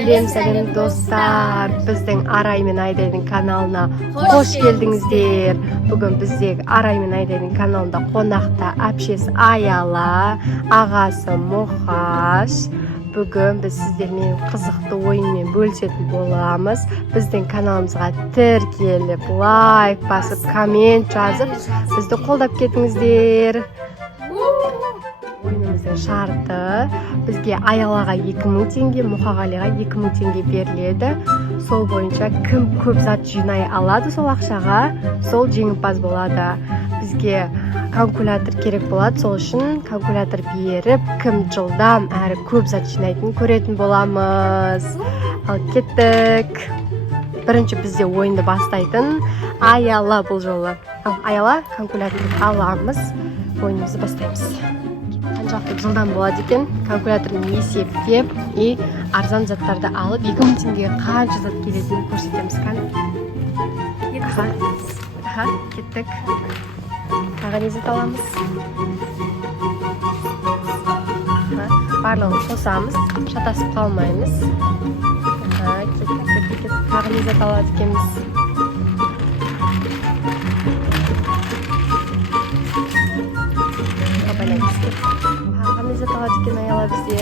Сәлем достар, біздің Арай мен Айдайдың каналына қош келдіңіздер. Бүгін біздегі Арай мен Айдайдың каналында қонақта әпшесі Аяла, ағасы Мұқаш. Бүгін біз сіздермен қызықты ойынмен бөлісетін боламыз. Біздің каналымызға тіркеліп, лайк басып, коммент жазып, бізді қолдап кетіңіздер. Ойынымыздың шарты бізге Аялаға 2000 теңге, Мұқағалиға 2000 теңге беріледі. Сол бойынша кім көп зат жинай алады сол ақшаға, сол жеңімпаз болады. Бізге калькулятор керек болады, сол үшін калькулятор беріп, кім жылдам әрі көп зат жинайтын көретін боламыз. Ал кеттік. Бірінші бізде ойынды бастайтын Аяла бұл жолы. Аяла калькулятор аламыз, ойынымызды бастаймыз. Қаншалықты жылдам болады екен, калькуляторын есептеп и арзан заттарды алып 2000 теңгеге қанша зат келетінін көрсетеміз. Кеттік. Тағы не зат аламыз? Барлығын қосамыз, шатасып қалмаймыз. Кеттік. Тағы не зат алады екенбіз? Қандай зат алады екен Аяла бізде?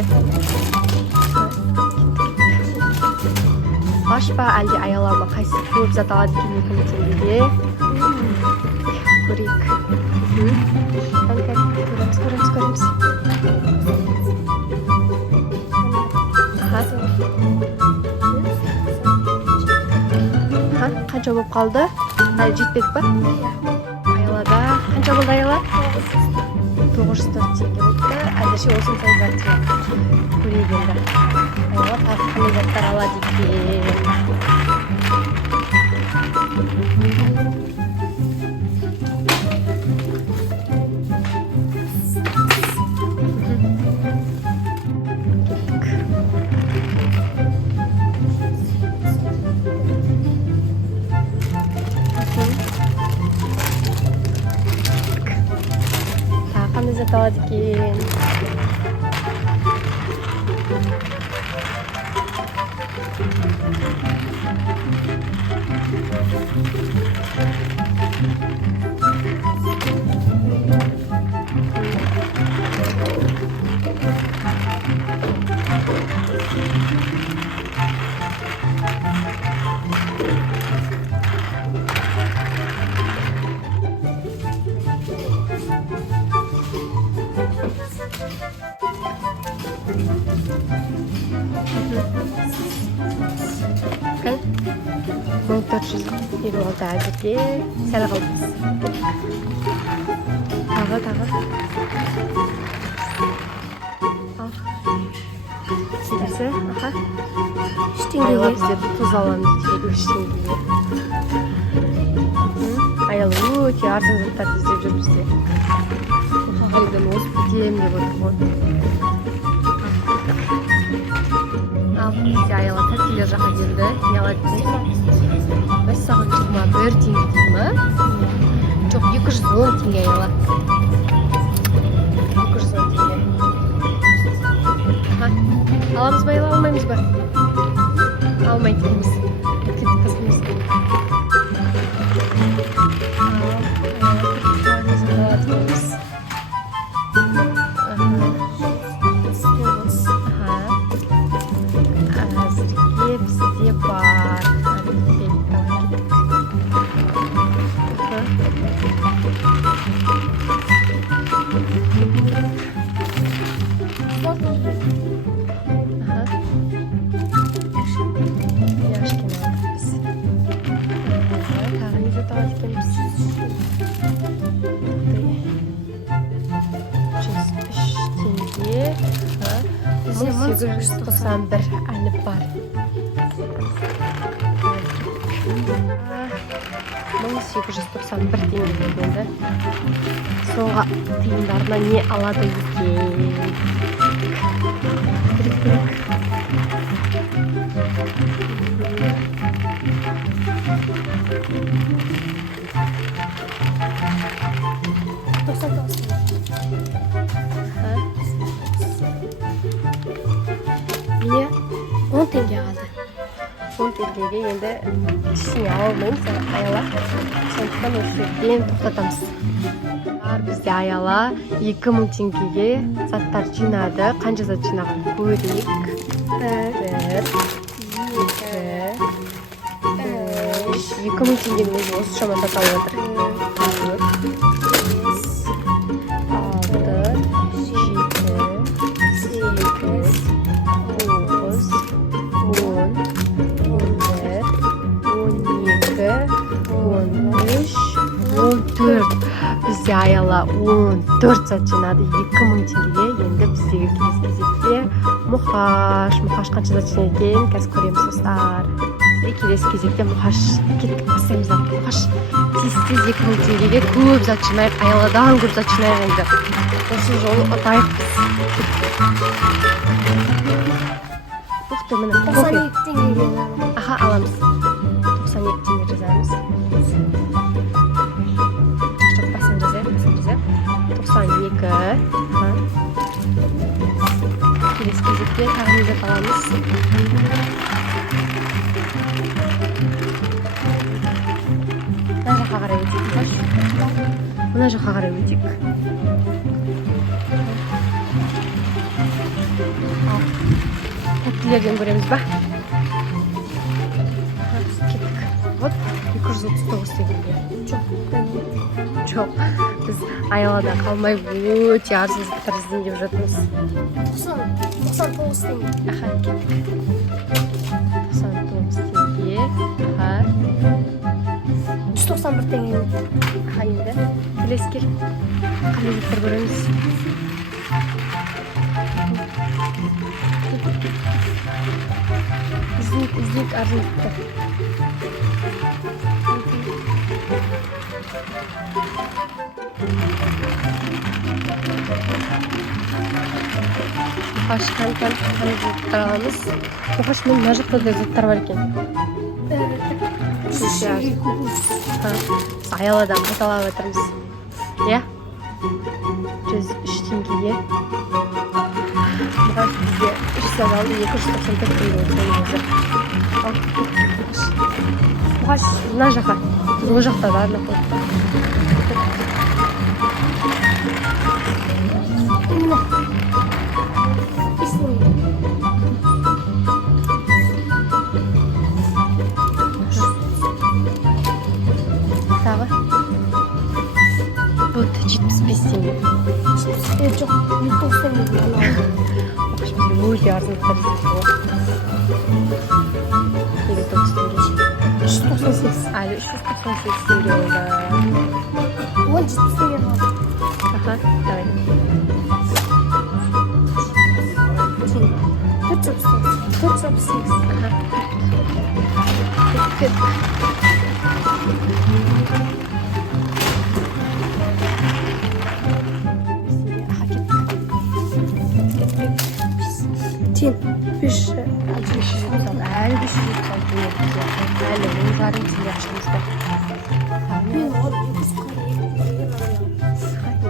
Баш па, әлде Аяла ма? Қайсы көп зат алады екен 2000 теңгеге? Көрейік. Көреміз. Қанша болып қалды? Әлі жетпек па? Аялада қанша болды Аяла? 904 теңге болыпты. Әзірше осыны заттар көрейік енді. Аяла тағы қандай заттар алады екен. Қандай зат алады екен. Bakın 1426 әзірге сәл қалдымыз. Тағы. Келесі. Аяла бізде тұз аламыз дейді, 3 теңгеге. Аяла өте арзан заттарды іздеп жүр бізде. Мұқағалидан озып кетем деп отыр ғой. Бізде Аяла тәттілер жаққа келді. Не алады деймін? Біз саған 21 теңге деймін. Жоқ, 210 теңге Аяла. 210 теңге. Аламыз ба Аяла, алмаймыз ба? Алмай дейміз. Кеттік қызымыз. Бізде 1891 әліп бар. 1891 теңге дегенді. Соңға тиындарына не алады екен? tenge kaldı. 10 tengege endi ishni olmaymiz ayollar. So'ngdan o'sha yerdan to'xtatamiz. Bizga ayollar 2000 tengege zatlar jinoydi. Qancha zat jinoygan ko'rdik. 1 2 2000 tengeni o'zi o'sha shamonda qolib o'tir. 14. Bizde ayala 14 zat jinadı 2000 tengege. Endi bizdeki кезекте muhash qancha zat jinagan ekan қазір ko'ramiz dostlar. Kelesi кезекте muhash ketdik basamiz muhash tez 2000 tengege ko'p zat jinayib ayoladan ko'p zat jinayib endi. O'sha жолы отайықпыз. To'xta mana 92 tengege. Aha alamiz. 97 tenge жазамыз. 92. Келесі кезекте тағы не зат аламыз. Мына жаққа қарай өтейік. Мына жаққа қарай өтейік. Тәттілерден көреміз ба? Кеттік. Вот 239 теңге. Жоқ. Biz ayolada kalmay өте арзан заттар іздеп жатырмыз. 99 tenge. Aha, kettik. 99 tenge. Aha. 191 tenge. Aha, endi келесі кел. Қандай заттар көреміз. Іздейік арзан заттар. Muhash kan zаттар аламыз. Muhash мен мына жақта да заттар бар екен. Ayoladan қайталап отырмыз. Иә? 103 теңгеге. Muhash бізге 3 зат алды, 294 теңге өтеді. Muhash мына жаққа. Ол жақта да находится. Тағы. Вот 75 теңге. Жоқ, 190 tenge. Өте арзан заттар іздеп. 59 теңге. 398. Әлі 398 теңге oldu. 17 tenge var. Aha, давай. 438. Aha. Kıt. Aha, kettik. Тен. 5. Әлі 500 kaldı. Әлі оның жарым теңге ақшамыз бар. Мен ол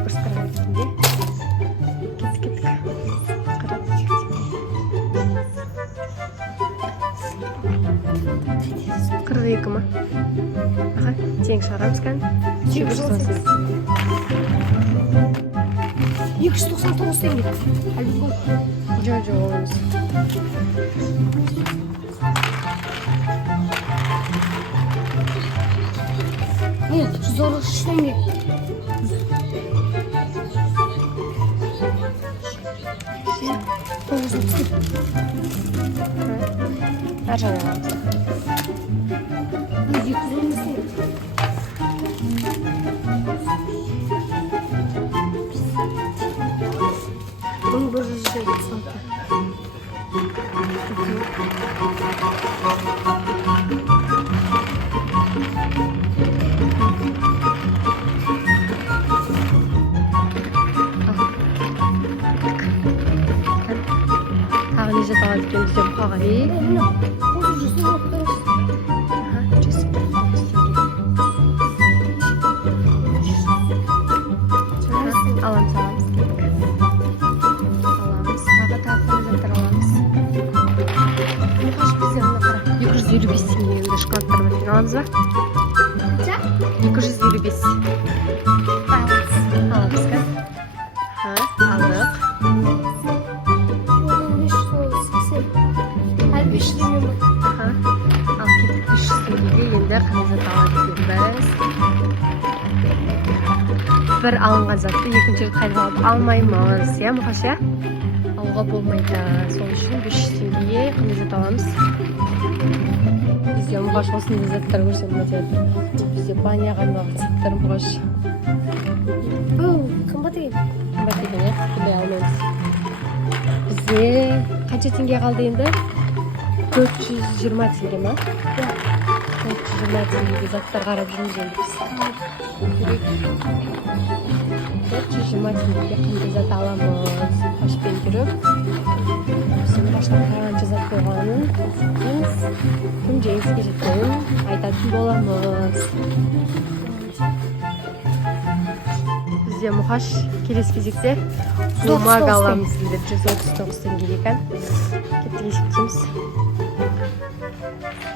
240 теңге. Кетtik. Қарап. 42 ма? Aha, тең шығарамыз кән. 298. 299 tenge. Жоқ, олымыз. Нет, 143 tenge. Әр жағын аламыз. 250 tenge. Bunu böyle şey sanki. Тағы не зат алады екен бізде мұқағали. Bunu 149. Аламыз. Аламыз. Тағы заттар аламыз. 255 теңгеге шоколадтар бар екен, аламыз ба? Қанша? 255. Аламыз ка? Ха, алдық. Аха. Ал кеттік 300 теңгеге енді қандай зат алады екенбіз. Бір алынған затты екінші рет қайталап алмаймыз, иә Мұқаш, иә? Алуға болмайды. Сол үшін 500 теңгеге қандай зат аламыз? Бізде Мұқаш осындай заттар көрсем өтеді. Бізде баняға арналған заттар Мұқаш. Қымбат екен. Қымбат екен, иә? Біле алмаймыз. Бізде қанша теңге қалды енді? 420 теңге ма? 420 теңгеге заттар қарап жүрміз енді біз. 420 теңгеге қандай зат аламыз? Қашпен жүріп. Біздің башқа қанша зат болғанын біз кім жеңіске жеткенін айтатын боламыз. Бізде Мұқаш келесі кезекте бумага аламыз дейді. 139 теңге екен. Кеттік есептейміз.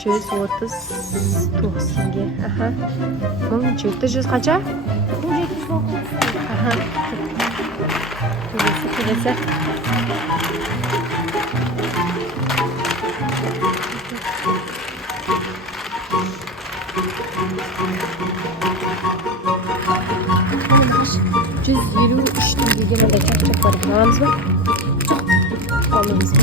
139 теңге. Аха. 1700 қанша? 1700. Аха. Келесі. Жүз елу үш теңгеге мындай чак-чак бар екен, аламыз ба? Аламыз ба?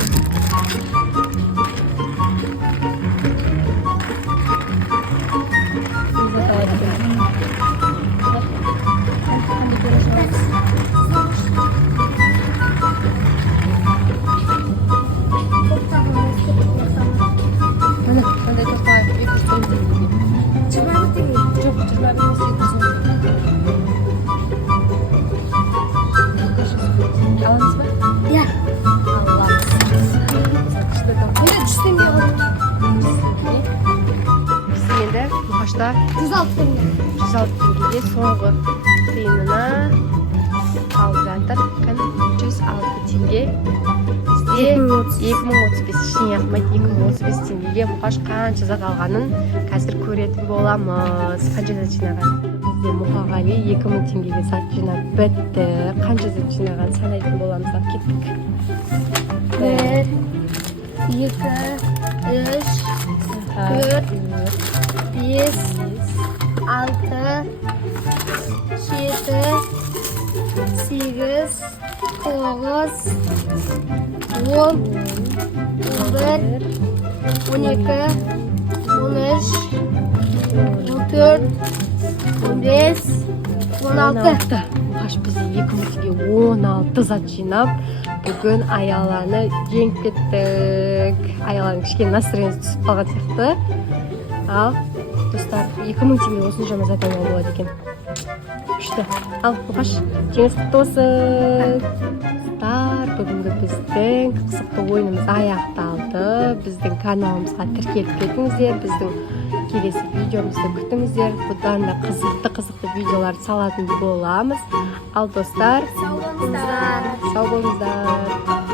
Міне, мындай тоқпай 200 теңгеге. 21 теңге. Жоқ, 21 емес, 200. Аламыз ба? Иә. Аламыз. Міне 100 теңге қалды. Біз енді Мұқашта 106 теңге. 106 теңгеге соңғы тиынына алып жатыр. 106 теңге. Бізде 2035 ештеңе қылмайды. 2035 теңгеге Мұқаш қанша зат алғанын қазір көретін боламыз. Қанша зат жинаған? Бізде Мұқағали 2000 теңгеге зат жинап бітті. Қанша зат жинаған санайтын боламыз. Ал кеттік. 1, 2, 3, 4, 5, 6, 7, 8, 9, 10, 11, 12, 13, 14, 15, 16. Мұқаш бізде 2000 теңге 16 зат жинап, бүгін Аяланы жеңіп кеттік. Аяланың кішкене настроениясы түсіп қалған сияқты. Ал, достар, 2000 теңге осынша зат алуға болады екен. Күшті. Ал, Мұқаш, жеңіс құтты болсын. Достар, бүгінгі біздің қызықты ойынымыз аяқталды. Біздің каналымызға тіркеліп кетіңіздер. Біздің келесі видеомызды күтіңіздер. Бұдан да қызықты видеолар салатын боламыз. Ал, достар, Сау болыңыздар. сау болыңыздар.